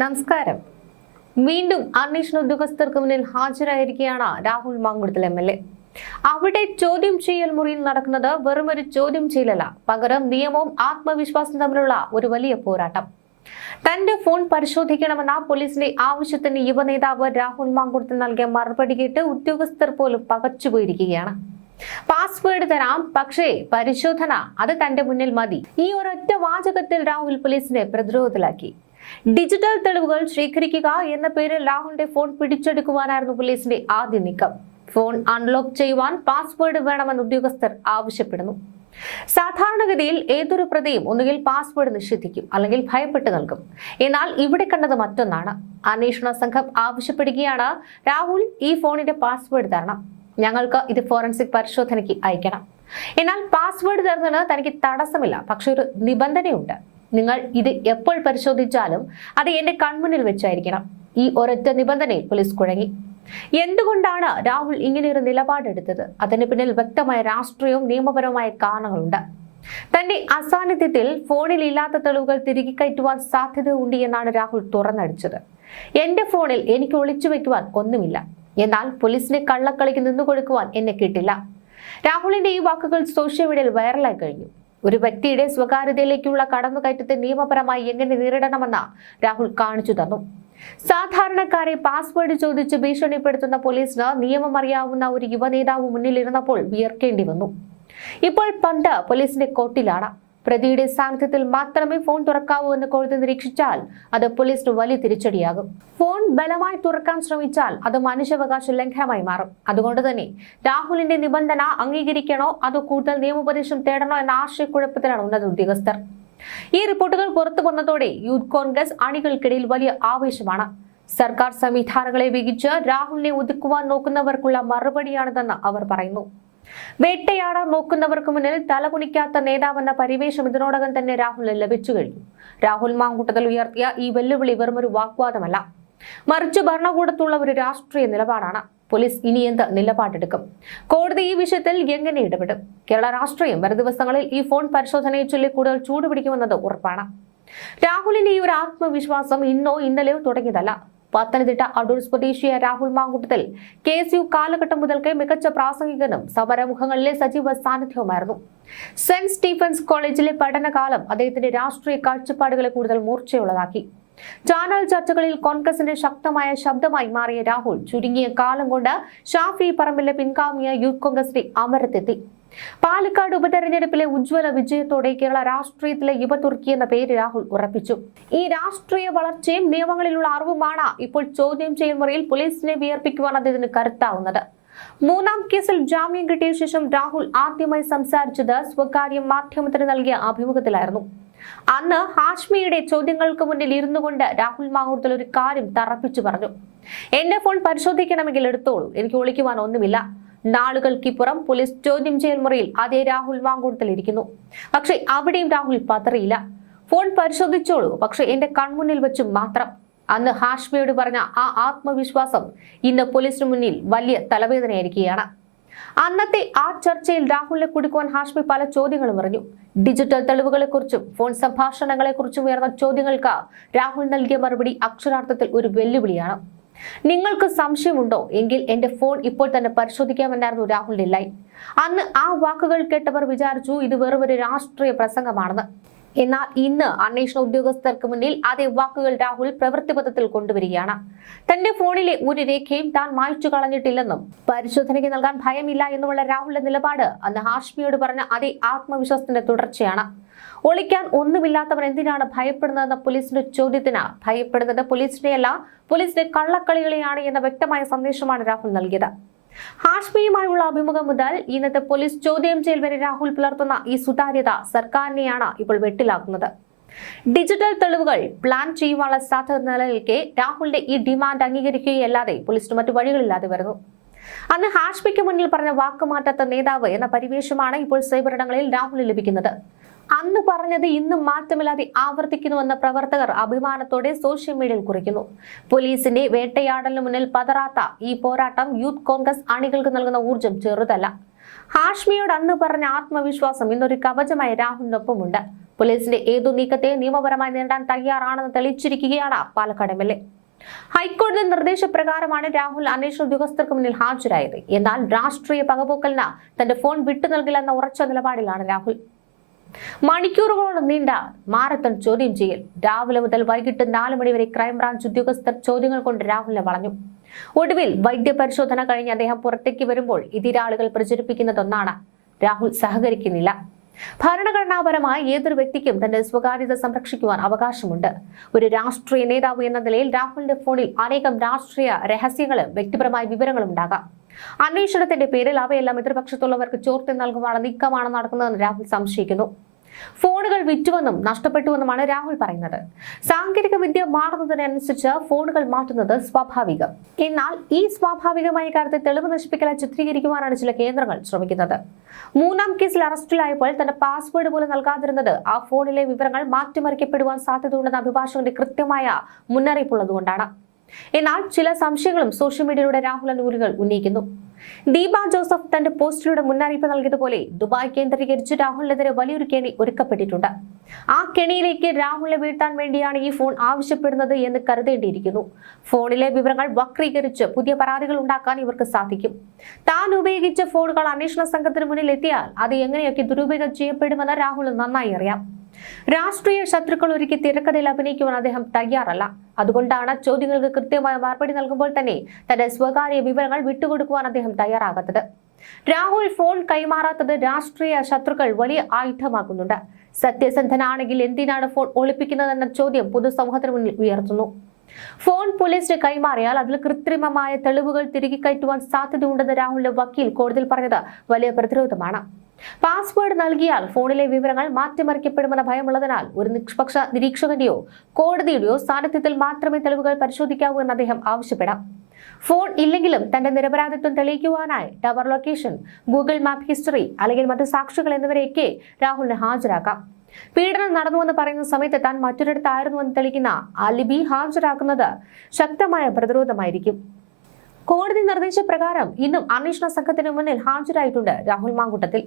നമസ്കാരം. വീണ്ടും അന്വേഷണ ഉദ്യോഗസ്ഥർക്ക് മുന്നിൽ ഹാജരായിരിക്കുകയാണ് രാഹുൽ മാങ്കുടത്തിൽ MLA. അവിടെ ചോദ്യം ചെയ്യൽ മുറിയിൽ നടക്കുന്നത് വെറുമൊരു ചോദ്യം ചെയ്യലല്ല, പകരം നിയമവും ആത്മവിശ്വാസവും തമ്മിലുള്ള ഒരു വലിയ പോരാട്ടം. തന്റെ ഫോൺ പരിശോധിക്കണമെന്ന പോലീസിന്റെ ആവശ്യത്തിന് യുവനേതാവ് രാഹുൽ മാങ്കുടത്തിൽ നൽകിയ മറുപടി കേട്ട് ഉദ്യോഗസ്ഥർ പോലും പകച്ചുപോയിരിക്കുകയാണ്. പാസ്വേഡ് തരാം, പക്ഷേ പരിശോധന അത് തന്റെ മുന്നിൽ മതി. ഈ ഒരൊറ്റ വാചകത്തിൽ രാഹുൽ പോലീസിനെ പ്രതിരോധത്തിലാക്കി. ഡിജിറ്റൽ തെളിവുകൾ ശേഖരിക്കുക എന്ന പേരിൽ രാഹുലിന്റെ ഫോൺ പിടിച്ചെടുക്കുവാനായിരുന്നു പോലീസിന്റെ ആദ്യ നീക്കം. ഫോൺ അൺലോക്ക് ചെയ്യുവാൻ പാസ്വേഡ് വേണമെന്ന് ഉദ്യോഗസ്ഥർ ആവശ്യപ്പെടുന്നു. സാധാരണഗതിയിൽ ഏതൊരു പ്രതിയും ഒന്നുകിൽ പാസ്വേഡ് നിഷേധിക്കും, അല്ലെങ്കിൽ ഭയപ്പെട്ട് നൽകും. എന്നാൽ ഇവിടെ കണ്ടത് മറ്റൊന്നാണ്. അന്വേഷണ സംഘം ആവശ്യപ്പെടുകയാണ്, രാഹുൽ ഈ ഫോണിന്റെ പാസ്വേഡ് തരണം, ഞങ്ങൾക്ക് ഇത് ഫോറൻസിക് പരിശോധനയ്ക്ക് അയക്കണം. എന്നാൽ പാസ്വേഡ് തരുന്നതിന് തനിക്ക് തടസ്സമില്ല, പക്ഷെ ഒരു നിബന്ധനയുണ്ട്. നിങ്ങൾ ഇത് എപ്പോൾ പരിശോധിച്ചാലും അത് എന്റെ കൺമുന്നിൽ വെച്ചായിരിക്കണം. ഈ ഒരൊറ്റ നിബന്ധനയിൽ പോലീസ് കുഴങ്ങി. എന്തുകൊണ്ടാണ് രാഹുൽ ഇങ്ങനെയൊരു നിലപാടെടുത്തത്? അതിന് പിന്നിൽ വ്യക്തമായ രാഷ്ട്രീയവും നിയമപരവുമായ കാരണങ്ങളുണ്ട്. തന്റെ അസാന്നിധ്യത്തിൽ ഫോണിൽ ഇല്ലാത്ത തെളിവുകൾ തിരികെ കയറ്റുവാൻ സാധ്യതയുണ്ട് എന്നാണ് രാഹുൽ തുറന്നടിച്ചത്. എന്റെ ഫോണിൽ എനിക്ക് ഒളിച്ചു വെക്കുവാൻ ഒന്നുമില്ല, എന്നാൽ പോലീസിനെ കള്ളക്കളിക്ക് നിന്നുകൊടുക്കുവാൻ എന്നെ കിട്ടില്ല. രാഹുലിന്റെ ഈ വാക്കുകൾ സോഷ്യൽ മീഡിയയിൽ വൈറലായി കഴിഞ്ഞു. ഒരു വ്യക്തിയുടെ സ്വകാര്യതയിലേക്കുള്ള കടന്നുകയറ്റത്തെ നിയമപരമായി എങ്ങനെ നേരിടണമെന്ന് രാഹുൽ കാണിച്ചു തന്നു. സാധാരണക്കാരെ പാസ്വേഡ് ചോദിച്ച് ഭീഷണിപ്പെടുത്തുന്ന പോലീസിന് നിയമം അറിയാവുന്ന ഒരു യുവനേതാവ് മുന്നിലിരുന്നപ്പോൾ വിയർക്കേണ്ടി വന്നു. ഇപ്പോൾ പന്ത് പോലീസിന്റെ കോർട്ടിലാണ്. പ്രതിയുടെ സാന്നിധ്യത്തിൽ മാത്രമേ ഫോൺ തുറക്കാവൂ എന്ന് കോടതി നിരീക്ഷിച്ചാൽ അത് പോലീസിന് വലിയ തിരിച്ചടിയാകും. ഫോൺ ബലമായി തുറക്കാൻ ശ്രമിച്ചാൽ അത് മനുഷ്യാവകാശ ലംഘനമായി മാറും. അതുകൊണ്ട് തന്നെ രാഹുലിന്റെ നിബന്ധന അംഗീകരിക്കണോ അതോ കൂടുതൽ നിയമോപദേശം തേടണോ എന്ന ആശയക്കുഴപ്പത്തിലാണ് ഉന്നത ഉദ്യോഗസ്ഥർ. ഈ റിപ്പോർട്ടുകൾ പുറത്തു വന്നതോടെ യൂത്ത് കോൺഗ്രസ് അണികൾക്കിടയിൽ വലിയ ആവേശമാണ്. സർക്കാർ സംവിധാനങ്ങളെ വീക്ഷിച്ച് രാഹുലിനെ ഒതുക്കുവാൻ നോക്കുന്നവർക്കുള്ള മറുപടിയാണിതെന്ന് അവർ പറയുന്നു. വേട്ടയാടാൻ നോക്കുന്നവർക്ക് മുന്നിൽ തലകുനിക്കാത്ത നേതാവെന്ന പരിവേഷം ഇതിനോടകം തന്നെ രാഹുലിന് ലഭിച്ചു കഴിഞ്ഞു. രാഹുൽ മാങ്കൂട്ടത്തിൽ ഉയർത്തിയ ഈ വെല്ലുവിളി വെറുമൊരു വാഗ്വാദമല്ല, മറിച്ച് ഭരണകൂടത്തുള്ള ഒരു രാഷ്ട്രീയ നിലപാടാണ്. പോലീസ് ഇനി എന്ത് നിലപാടെടുക്കും? കോടതി ഈ വിഷയത്തിൽ എങ്ങനെ ഇടപെടും? കേരള രാഷ്ട്രീയം വരും ദിവസങ്ങളിൽ ഈ ഫോൺ പരിശോധനയെ ചൊല്ലി കൂടുതൽ ചൂടുപിടിക്കുമെന്നത് ഉറപ്പാണ്. രാഹുലിന്റെ ഈ ഒരു ആത്മവിശ്വാസം ഇന്നോ ഇന്നലെയോ തുടങ്ങിയതല്ല. പത്തനംതിട്ട അടൂർ സ്വദേശിയായ രാഹുൽ മാങ്കൂട്ടത്തിൽ KSU കാലഘട്ടം മുതൽക്കേ മികച്ച പ്രാസംഗികനും സമരമുഖങ്ങളിലെ സജീവ സാന്നിധ്യവുമായിരുന്നു. സെന്റ് സ്റ്റീഫൻസ് കോളേജിലെ പഠനകാലം അദ്ദേഹത്തിന്റെ രാഷ്ട്രീയ കാഴ്ചപ്പാടുകളെ കൂടുതൽ മൂർച്ചയുള്ളതാക്കി. ചാനൽ ചർച്ചകളിൽ കോൺഗ്രസിന്റെ ശക്തമായ ശബ്ദമായി മാറിയ രാഹുൽ ചുരുങ്ങിയ കാലം കൊണ്ട് ഷാഫി പറമ്പിലെ പിൻഗാമിയ യൂത്ത് കോൺഗ്രസിന്റെ അമരത്തെത്തി. പാലക്കാട് ഉപതെരഞ്ഞെടുപ്പിലെ ഉജ്ജ്വല വിജയത്തോടെ കേരള രാഷ്ട്രീയത്തിലെ യുവതുർക്കി എന്ന പേര് രാഹുൽ ഉറപ്പിച്ചു. ഈ രാഷ്ട്രീയ വളർച്ചയും നിയമങ്ങളിലുള്ള അറിവുമാണ് ഇപ്പോൾ ചോദ്യം ചെയ്യൽ മുറിയിൽ പോലീസിനെ വിയർപ്പിക്കുവാൻ അദ്ദേഹത്തിന് കരുത്താവുന്നത്. മൂന്നാം കേസിൽ ജാമ്യം കിട്ടിയ ശേഷം രാഹുൽ ആദ്യമായി സംസാരിച്ചത് സ്വകാര്യ മാധ്യമത്തിന് നൽകിയ അഭിമുഖത്തിലായിരുന്നു. അന്ന് ഹാഷ്മിയുടെ ചോദ്യങ്ങൾക്ക് മുന്നിൽ ഇരുന്നു കൊണ്ട് രാഹുൽ മാങ്കൂട്ടത്തിൽ ഒരു കാര്യം തറപ്പിച്ചു പറഞ്ഞു. എന്റെ ഫോൺ പരിശോധിക്കണമെങ്കിൽ എടുത്തോളൂ, എനിക്ക് ഒളിക്കുവാൻ ഒന്നുമില്ല. നാളുകൾക്കിപ്പുറം പോലീസ് ചോദ്യം ചെയ്യൽ മുറിയിൽ അതേ രാഹുൽ മാങ്കൂട്ടത്തിൽ ഇരിക്കുന്നു. പക്ഷെ അവിടെയും രാഹുൽ പതറിയില്ല. ഫോൺ പരിശോധിച്ചോളൂ, പക്ഷെ എന്റെ കൺമുന്നിൽ വെച്ച് മാത്രം. അന്ന് ഹാഷ്മിയോട് പറഞ്ഞ ആ ആത്മവിശ്വാസം ഇന്ന് പോലീസിന് മുന്നിൽ വലിയ തലവേദനയായിരിക്കുകയാണ്. അന്നത്തെ ആ ചർച്ചയിൽ രാഹുലിനെ കുടുക്കുവാൻ ഹാഷ്മി പല ചോദ്യങ്ങളും പറഞ്ഞു. ഡിജിറ്റൽ തെളിവുകളെക്കുറിച്ചും ഫോൺ സംഭാഷണങ്ങളെക്കുറിച്ചും ഉയർന്ന ചോദ്യങ്ങൾക്ക് രാഹുൽ നൽകിയ മറുപടി അക്ഷരാർത്ഥത്തിൽ ഒരു വെല്ലുവിളിയാണ്. നിങ്ങൾക്ക് സംശയമുണ്ടോ എങ്കിൽ എന്റെ ഫോൺ ഇപ്പോൾ തന്നെ പരിശോധിക്കാമെന്നായിരുന്നു രാഹുലിന്റെ ലൈൻ. അന്ന് ആ വാക്കുകൾ കേട്ടവർ വിചാരിച്ചു ഇത് വെറുമൊരു രാഷ്ട്രീയ പ്രസംഗമാണെന്ന്. എന്നാൽ ഇന്ന് അന്വേഷണ ഉദ്യോഗസ്ഥർക്ക് മുന്നിൽ അതേ വാക്കുകൾ രാഹുൽ പ്രവൃത്തിപഥത്തിൽ കൊണ്ടുവരികയാണ്. തന്റെ ഫോണിലെ ഒരു രേഖയും താൻ മായ്ച്ചു കളഞ്ഞിട്ടില്ലെന്നും പരിശോധനയ്ക്ക് നൽകാൻ ഭയമില്ല എന്നുമുള്ള രാഹുലിന്റെ നിലപാട് അന്ന് ഹാഷ്മിയോട് പറഞ്ഞ അതേ ആത്മവിശ്വാസത്തിന്റെ തുടർച്ചയാണ്. ഒളിക്കാൻ ഒന്നുമില്ലാത്തവർ എന്തിനാണ് ഭയപ്പെടുന്നതെന്ന പോലീസിന്റെ ചോദ്യത്തിന് ഭയപ്പെടുന്നത് പോലീസിനെയല്ല, പോലീസിന്റെ കള്ളക്കളികളെയാണ് എന്ന വ്യക്തമായ സന്ദേശമാണ് രാഹുൽ നൽകിയത്. ഹാഷ്മിയുമായുള്ള അഭിമുഖം മുതൽ ഇന്നത്തെ പോലീസ് ചോദ്യം ചെയ്യൽ വരെ രാഹുൽ പുലർത്തുന്ന ഈ സുതാര്യത സർക്കാരിനെയാണ് ഇപ്പോൾ വെട്ടിലാക്കുന്നത്. ഡിജിറ്റൽ തെളിവുകൾ പ്ലാൻ ചെയ്യുവാനുള്ള സാധ്യത നിലനിൽക്കെ രാഹുലിന്റെ ഈ ഡിമാൻഡ് അംഗീകരിക്കുകയല്ലാതെ പോലീസിന് മറ്റു വഴികളില്ലാതെ വരുന്നു. അന്ന് ഹാഷ്മിക്ക് മുന്നിൽ പറഞ്ഞ വാക്കുമാറ്റാത്ത നേതാവ് എന്ന പരിവേഷമാണ് ഇപ്പോൾ സൈബർ ഇടങ്ങളിൽ രാഹുലിന് ലഭിക്കുന്നത്. അന്ന് പറഞ്ഞത് ഇന്നും മാറ്റമില്ലാതെ ആവർത്തിക്കുന്നുവെന്ന പ്രവർത്തകർ അഭിമാനത്തോടെ സോഷ്യൽ മീഡിയയിൽ കുറിക്കുന്നു. പോലീസിന്റെ വേട്ടയാടലിന് മുന്നിൽ പതറാത്ത ഈ പോരാട്ടം യൂത്ത് കോൺഗ്രസ് അണികൾക്ക് നൽകുന്ന ഊർജം ചെറുതല്ല. ഹാഷ്മിയോട് അന്ന് പറഞ്ഞ ആത്മവിശ്വാസം ഇന്നൊരു കവചമായി രാഹുലിനൊപ്പമുണ്ട്. പോലീസിന്റെ ഏതു നീക്കത്തെ നിയമപരമായി നേരിടാൻ തയ്യാറാണെന്ന് തെളിയിച്ചിരിക്കുകയാണ് പാലക്കാട് MLA. ഹൈക്കോടതി നിർദ്ദേശപ്രകാരമാണ് രാഹുൽ അന്വേഷണ ഉദ്യോഗസ്ഥർക്ക് മുന്നിൽ ഹാജരായത്. എന്നാൽ രാഷ്ട്രീയ പകപോക്കലിന് തന്റെ ഫോൺ വിട്ടു നൽകില്ലെന്ന ഉറച്ച നിലപാടിലാണ് രാഹുൽ. മണിക്കൂറുകളോളം നീണ്ട മാരത്തൺ ചോദ്യം ചെയ്യൽ. രാവിലെ മുതൽ വൈകിട്ട് 4 മണി വരെ ക്രൈംബ്രാഞ്ച് ഉദ്യോഗസ്ഥർ ചോദ്യങ്ങൾ കൊണ്ട് രാഹുലിനെ വളഞ്ഞു. ഒടുവിൽ വൈദ്യപരിശോധന കഴിഞ്ഞ് അദ്ദേഹം പുറത്തേക്ക് വരുമ്പോൾ എതിരാളികൾ പ്രചരിപ്പിക്കുന്നതൊന്നാണ്: രാഹുൽ സഹകരിക്കുന്നില്ല. ഭരണഘടനാപരമായി ഏതൊരു വ്യക്തിക്കും തന്റെ സ്വകാര്യത സംരക്ഷിക്കുവാൻ അവകാശമുണ്ട്. ഒരു രാഷ്ട്രീയ നേതാവ് എന്ന നിലയിൽ രാഹുലിന്റെ ഫോണിൽ അനേകം രാഷ്ട്രീയ രഹസ്യങ്ങളും വ്യക്തിപരമായ വിവരങ്ങളും ഉണ്ടാകാം. അന്വേഷണത്തിന്റെ പേരിൽ അവയെല്ലാം എതിർപക്ഷത്തുള്ളവർക്ക് ചോർത്തി നൽകുവാനുള്ള നീക്കമാണ് നടക്കുന്നതെന്ന് രാഹുൽ സംശയിക്കുന്നു. ഫോണുകൾ വിറ്റുവെന്നും നഷ്ടപ്പെട്ടുവെന്നുമാണ് രാഹുൽ പറയുന്നത്. സാങ്കേതിക വിദ്യ മാറുന്നതിനനുസരിച്ച് ഫോണുകൾ മാറ്റുന്നത് സ്വാഭാവികം. എന്നാൽ ഈ സ്വാഭാവികമായ കാര്യത്തെ തെളിവ് നശിപ്പിക്കലായി ചിത്രീകരിക്കുവാനാണ് ചില കേന്ദ്രങ്ങൾ ശ്രമിക്കുന്നത്. 3ാം കേസിൽ അറസ്റ്റിലായപ്പോൾ തന്റെ പാസ്വേഡ് പോലും നൽകാതിരുന്നത് ആ ഫോണിലെ വിവരങ്ങൾ മാറ്റിമറിക്കപ്പെടുവാൻ സാധ്യതയുണ്ടെന്ന അഭിഭാഷകന്റെ കൃത്യമായ മുന്നറിയിപ്പുള്ളതുകൊണ്ടാണ്. എന്നാൽ ചില സംശയങ്ങളും സോഷ്യൽ മീഡിയയിലൂടെ രാഹുൽ അനുകൂലികൾ ഉന്നയിക്കുന്നു. ദീപ ജോസഫ് തന്റെ പോസ്റ്റിലൂടെ മുന്നറിയിപ്പ് നൽകിയതുപോലെ ദുബായ് കേന്ദ്രീകരിച്ച് രാഹുലിനെതിരെ വലിയൊരു കെണി ഒരുക്കപ്പെട്ടിട്ടുണ്ട്. ആ കെണിയിലേക്ക് രാഹുലിനെ വീഴ്ത്താൻ വേണ്ടിയാണ് ഈ ഫോൺ ആവശ്യപ്പെടുന്നത് എന്ന് കരുതേണ്ടിയിരിക്കുന്നു. ഫോണിലെ വിവരങ്ങൾ വക്രീകരിച്ച് പുതിയ പരാതികൾ ഉണ്ടാക്കാൻ ഇവർക്ക് സാധിക്കും. താൻ ഉപയോഗിച്ച ഫോണുകൾ അന്വേഷണ സംഘത്തിന് മുന്നിൽ എത്തിയാൽ അത് എങ്ങനെയൊക്കെ ദുരുപയോഗം ചെയ്യപ്പെടുമെന്ന് രാഹുൽ നന്നായി അറിയാം. രാഷ്ട്രീയ ശത്രുക്കൾ ഒരുക്കി തിരക്കഥയിൽ അഭിനയിക്കുവാൻ അദ്ദേഹം തയ്യാറല്ല. അതുകൊണ്ടാണ് ചോദ്യങ്ങൾക്ക് കൃത്യമായ മറുപടി നൽകുമ്പോൾ തന്നെ തന്റെ സ്വകാര്യ വിവരങ്ങൾ വിട്ടുകൊടുക്കുവാൻ അദ്ദേഹം തയ്യാറാകാത്തത്. രാഹുൽ ഫോൺ കൈമാറാത്തത് രാഷ്ട്രീയ ശത്രുക്കൾ വലിയ ആയുധമാക്കുന്നുണ്ട്. സത്യസന്ധനാണെങ്കിൽ എന്തിനാണ് ഫോൺ ഒളിപ്പിക്കുന്നതെന്ന ചോദ്യം പൊതുസമൂഹത്തിന് മുന്നിൽ ഉയർത്തുന്നു. ഫോൺ പോലീസിന് കൈമാറിയാൽ അതിൽ കൃത്രിമമായ തെളിവുകൾ തിരികെ കയറ്റുവാൻ സാധ്യതയുണ്ടെന്ന് രാഹുലിന്റെ വക്കീൽ കോടതിയിൽ പറഞ്ഞത് വലിയ പ്രതിരോധമാണ്. പാസ്വേഡ് നൽകിയാൽ ഫോണിലെ വിവരങ്ങൾ മാറ്റിമറിക്കപ്പെടുമെന്ന ഭയമുള്ളതിനാൽ ഒരു നിഷ്പക്ഷ നിരീക്ഷകന്റെയോ കോടതിയുടെയോ സാന്നിധ്യത്തിൽ മാത്രമേ തെളിവുകൾ പരിശോധിക്കാവൂ എന്ന് അദ്ദേഹം ആവശ്യപ്പെടാം. ഫോൺ ഇല്ലെങ്കിലും തന്റെ നിരപരാധിത്വം തെളിയിക്കുവാനായി tower location, Google map history അല്ലെങ്കിൽ മറ്റു സാക്ഷികൾ എന്നിവരെയൊക്കെ രാഹുലിന് ഹാജരാക്കാം. പീഡനം നടന്നുവെന്ന് പറയുന്ന സമയത്ത് താൻ മറ്റൊരിടത്തായിരുന്നുവെന്ന് തെളിയിക്കുന്ന അലിബി ഹാജരാക്കുന്നത് ശക്തമായ പ്രതിരോധമായിരിക്കും. കോടതി നിർദ്ദേശപ്രകാരം ഇന്നും അന്വേഷണ സംഘത്തിന് മുന്നിൽ ഹാജരായിട്ടുണ്ട് രാഹുൽ മാങ്കൂട്ടത്തിൽ.